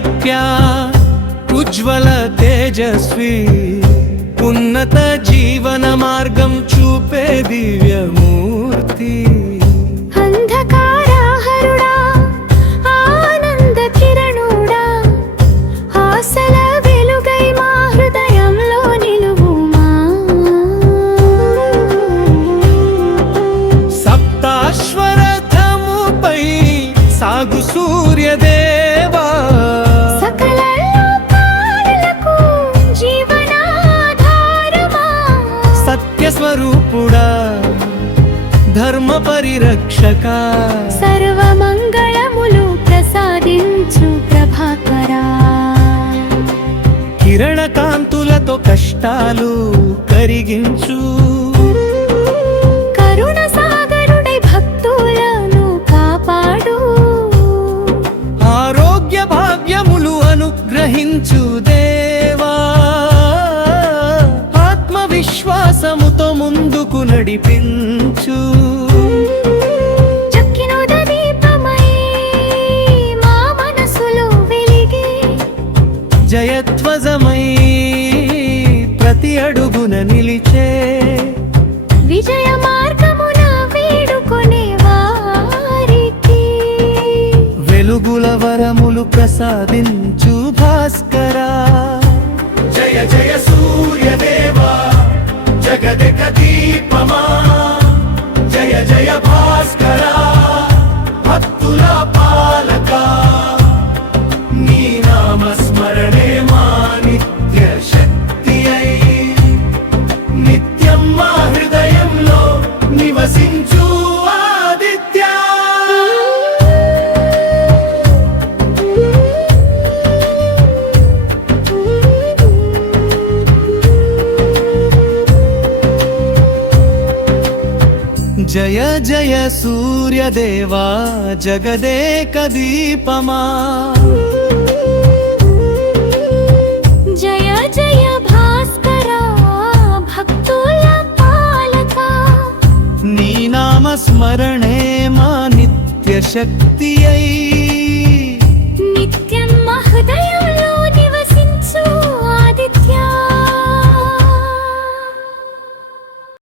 దీప్యా ఉజ్వల తేజస్వి ఉన్నత జీవన మార్గం చూపే దివ్యమూర్తి అంధకారహరుడా ఆనంద కిరణుడా ఆశల వెలుగై మా హృదయంలో నిలువుమా సప్తాశ్వరథముపై సాగు సూర్యదేవా సకల లోకాలకు జీవనాధారమా సత్య స్వరూపుడా ధర్మ పరిరక్షక సర్వమంగళములు ప్రసాదించు ప్రభాకరా కిరణ కాంతులతో కష్టాలు కరిగించు కరుణ సాగరుడై భక్తులను కాపాడు ఆరోగ్య భాగ్యములు అనుగ్రహించు దేవా ఆత్మవిశ్వాసముతో ముందుకు నడిపించు చక్కినోద దీపమై మా మనసులో వెలిగి జయధ్వజమై ప్రతి అడుగున నిలిచే విజయ మార్గమున వేడుకొనే వారికి వెలుగుల వరములు ప్రసాదించు భాస్కరా జయ జయ సూర్యదేవా జగదేక దీపమా జయ జయ భాస్కరా భక్తుల పాలక నీ నామ స్మరణే మా నిత్య శక్తి అయి నిత్యం మా హృదయంలో నివసించు ఆదిత్యా జయ జయ సూర్యదేవా జగదేక దీపమా జయ జయ భాస్కరా భక్తుల పాలక నీ నామ స్మరణే మా నిత్య శక్తి అయి